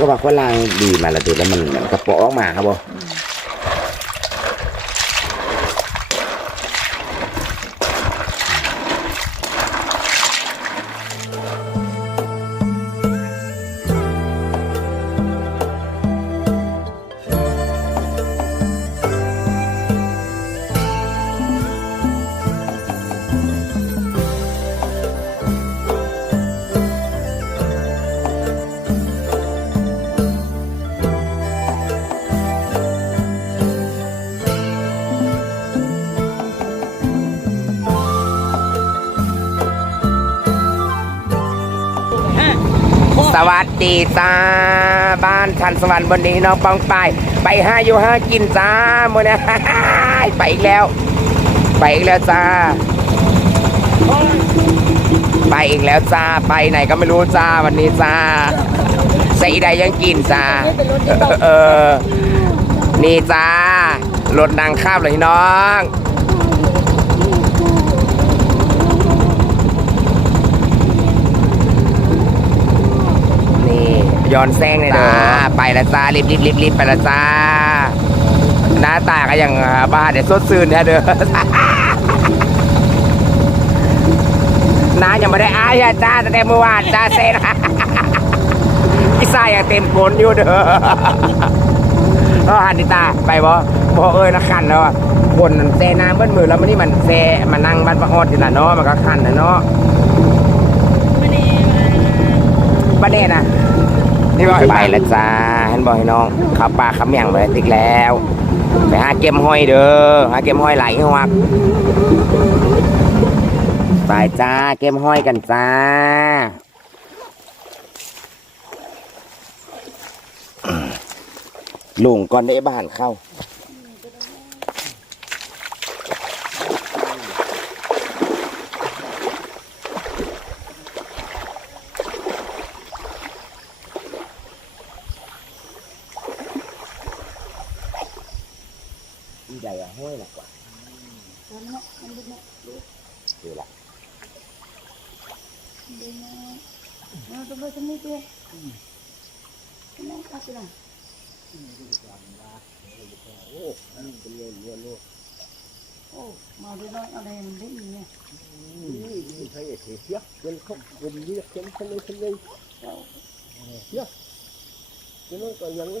ก็ว่าคนลางดีมาและเดี๋ยวแล้วมันมันกระเปาะออกมาครับบ่ สวัสดีจ้าบ้านชันสวรรค์บนนี้น้องปองไป ไปห้าอยู่ห้ากินจ้าโมเนี่ยไปอีกแล้ว ไปอีกแล้วจ้า ไปอีกแล้วจ้าไปไหนก็ไม่รู้จ้าวันนี้จ้าใส่ใดยังกินจ้าเออนี่จ้ารถนางข้ามเลยน้อง นี่ ย้อนแซงเลยนะไปและจ้ารีบรีบรีบรีบไปและจ้า หน้าตาก็ยังบ้าเดี๋ยวสดซื่นแท้เด้อ น้ายังไม่ได้อายอะจ้าแต่เมื่อวานจ้าเซน อีสายยังเต็มกลอยู่เด้อเออฮันดิตาไปบ่บ่เอ้ยนะคันแล้วอะคนมันเซน้ำเบิ้ลมือแล้วมันนี่มันเซมานั่งบ้านประออดอยู่ละเนาะมันก็คันนะเนาะบ้านเน่นะ นี่บอกไปแล้วจ้าเห็นบอกให้น้องขับปลาขับเมี่ยงไปติกแล้วไปหาเก็มห้อยเด้อหาเก็มห้อยไหลหัวกไปจ้าเก็มห้อยกันจ้าลงก่อนได้บ้านเข้า อีใหญ่อะห้อยหนักว่านเนาะมันดึงเนาะดูละดึนาะเราต้องไปทำนี่ด้วยทำไมพักล่ะโอ้นี่เป็นเรื่องเรื่องโกโอ้มาดูน้อยอะไรมันได้ยินเนี่ยนี่นี่ใครเสียเสียเงินเขากลุ่มเรียกเงินคนเลยคนเลยเสียเงินก็ยังไม่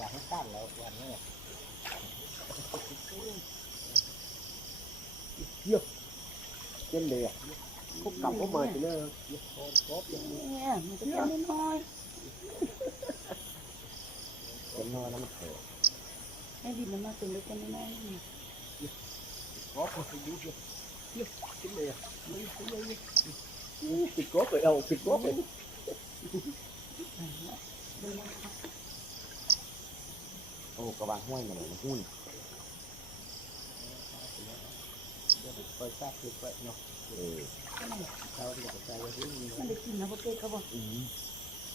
ở bên đi bây giờ thôi nó chỉ ạ ลูกยุง cả hết cát là hoàn này Yêu. trên đề à không cầm có mời thì nó con có เนี่ยมันจะแค่น้อยเป็นนอนน้ำเถอะๆให้ดินมันมาเป็นเล็กๆน้อยๆนี่ có con phải đi chưa chưa trên đề à lấy xuống đây đi thịt có phải đâu thịt có phải โอ้กระบางห้วยมาเลยหุ้น phải sát thịt vậy nhá เออ sao thì phải sai cái gì มันได้กินนะพวกเก๊กเขาบอก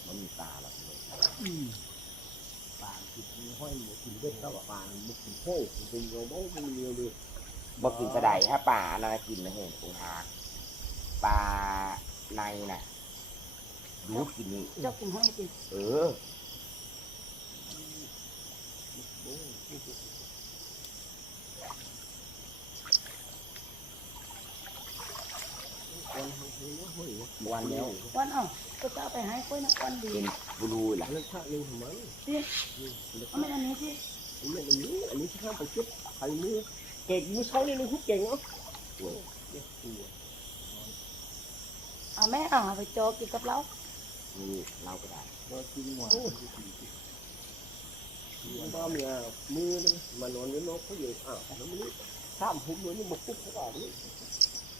มันมีตาหรอก bàn thịt hoay thịt bên tao bàn một thịt khô thịt dầu máu không nhiều được บอกกินสะไดถ้าป่านะกินนะเห็นปูทาปลาในน่ะรู้กินนี่เจ้ากินห้อยกินเออ วันแล้ววันเอ้าก็จะเอาไปให้ค่อยนะวันดีเป็นบลูล่ะ lên khác lên thì mấy เอาไม่อันนี้สิ anh này mình nhớ anh ấy sẽ không phải chết thầy mưa kẹt mưa sáu lên nó hút kẹt nó เอาแม่เอาไปจอกินกับเรานี่เราก็ได้ nó chi ngoài ba mẹ mưa đó mà บ้าเมียมือมานอนนี่นกเขาอยู่อ่าวแล้วมันนี่ข้ามหุ้มเลยนี่มาปุ๊บเขาอ่าวนี่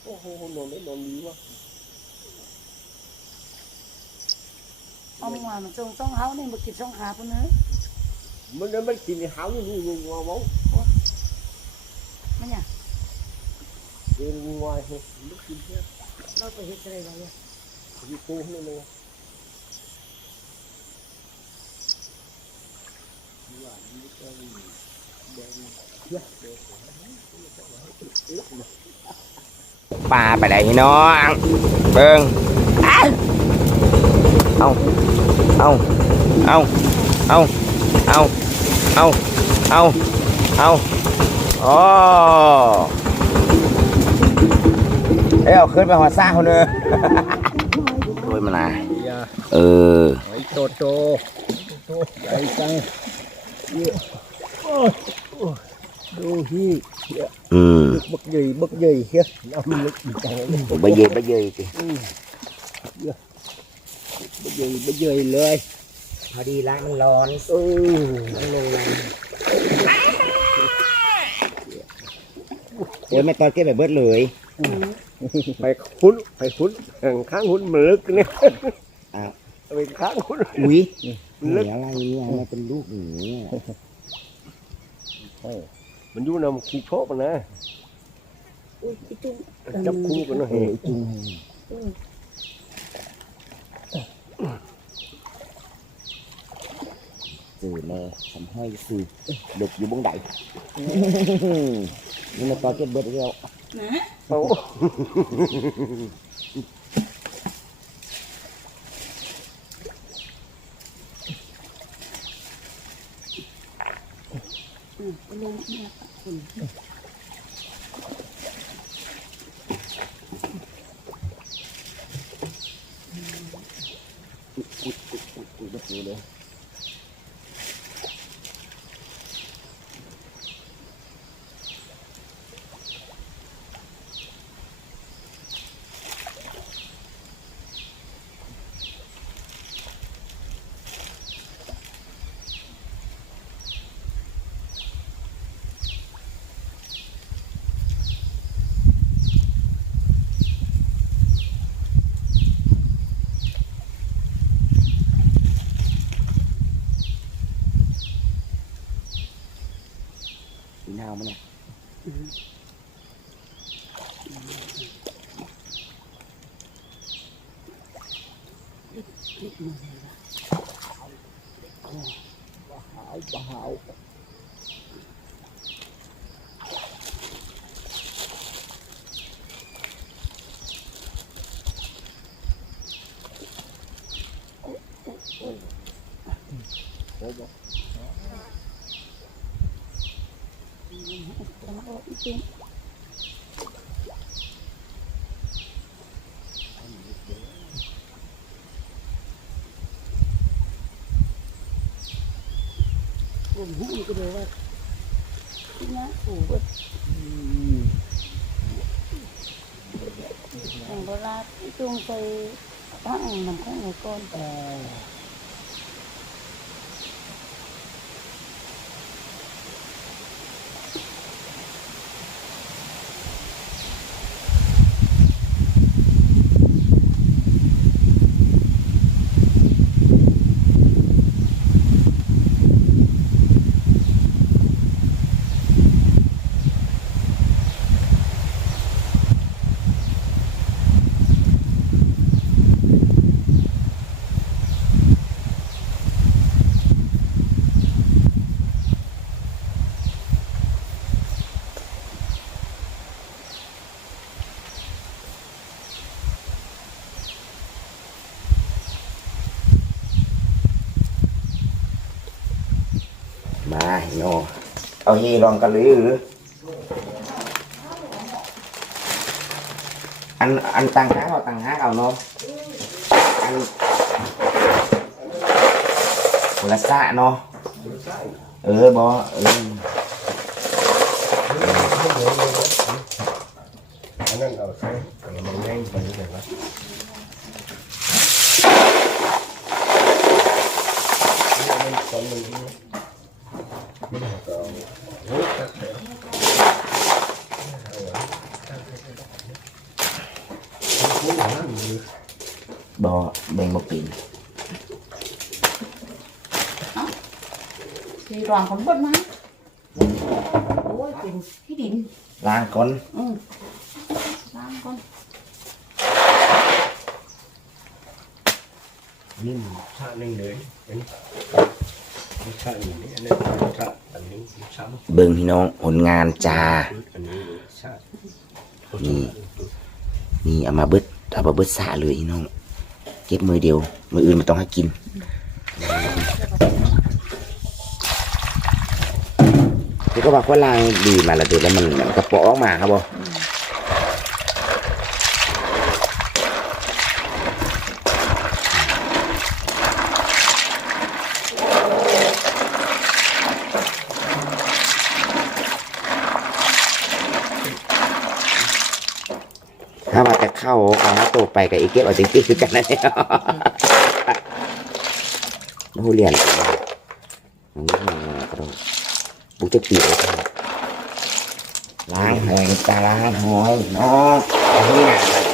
โอ้โหนอนได้นอนดีวะเอามามัจงช่องเฮาเนี่ยมากินช่องขาปุ้นเฮ้ยมันนั้นมันกินเฮานี่นี่งัวมั้งมันเนี่ยเป็นงัวเฮ้ยมันกินเฮ้ยเราไปเห็ดอะไรบ้างเนี่ยอยู่ปูนี่เลยาเอาเอาโอ้เอ้ยเอาขึ้นไปหัวซ่าเขาเนอะโอ้ยมานา ดูพี่อืมบักใหญ่บักใหญ่เฮ้ยน้ำลึกจังเลยบักใหญ่บักใหญ่สิบักใหญ่บักใหญ่เลย พอดีล้างนร้อนเออมัลงโอ้ยแม่ตอนเก็บแบบเบิดเลยไปหุ้นไปหุ้นข้างหุ้นมันลึกเนี่ยอ่าไปข้างหุ้นอุ้ยลึกอะไรเนี่ยมันเป็นลูกหนูเนี่ย mình vô nằm khu phố mà nè อุ้ยอีจุ้ง chấp khu của nó hề จุงอือสื่อแม่ทำให้สื่อเด็กอยู่บงไดนี่มาตอนเก็บเบิดแล้วนะ Ồ. อื ลงมาคุณอุดอุดอุดอุดเลย สีนาวมั้ยเนี่ยบ่หาวบ่หาวโอ้โห cùng hũ cái đồ vật cái nhá củ vật thằng bò la cái chuông cây thằng làm cái người con. Ờ. no ao hi lon ka lưới ư. Anh anh tăng hát vào tăng nào là xa no ừ bò แบ่งบ่เป็นทีรองคนบดมาโอ้ยเป็นที่ดินล้างก่อนอืมล้างก่อนนิ่ชาหนึ่งเลยเป็นชาหนึ่งนี่อันนี้ชาอันนี้ชาเบิ่งพี่น้องผลงานจ้านี่นี่เอามาเบิดเอามาเบิดสาเลยพี่น้อง เก็บมือเดียว มืออื่นมันต้องให้กินคือก็บอกว่าลางดีมาแล้วเดี๋ยวแล้วมันมันกระเปาะออกมาครับบอถ้าว่าจะ เข้าเอาหน้าตัวไปกับอีกเก็บเอาจริงๆคือกันนะเนี่ยผู้เรียนอืมกระโดดบุกจะปีเลยครับล้างหอยตาล้างหอยน้องเอาที่ไหนา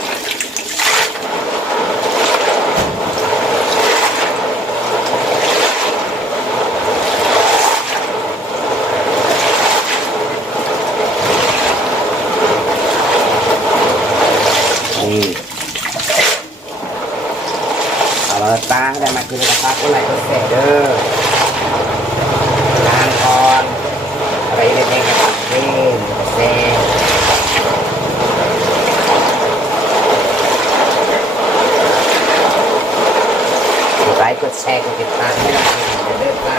เอาละตาได้มากินกระทะก็ไหลก็เสร็จเด้อล้างก่อนอะไรเล็กๆกับเล่นเสร็จกดไลค์กดแชร์กดติดตามให้เราเด้อจ้า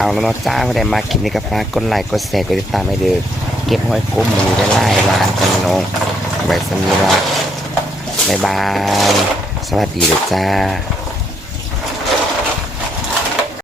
เอาแล้วเนาะจ้าไม่ได้มาคลิปนี้ก็ฝากกดไลค์กดแชร์กดติดตามให้เด้อเก็บห้อยกุ้มมือได้ไล่ร้านกันน้องไว้สมีละบ๊ายบาย สวัสดีเด้อจ้า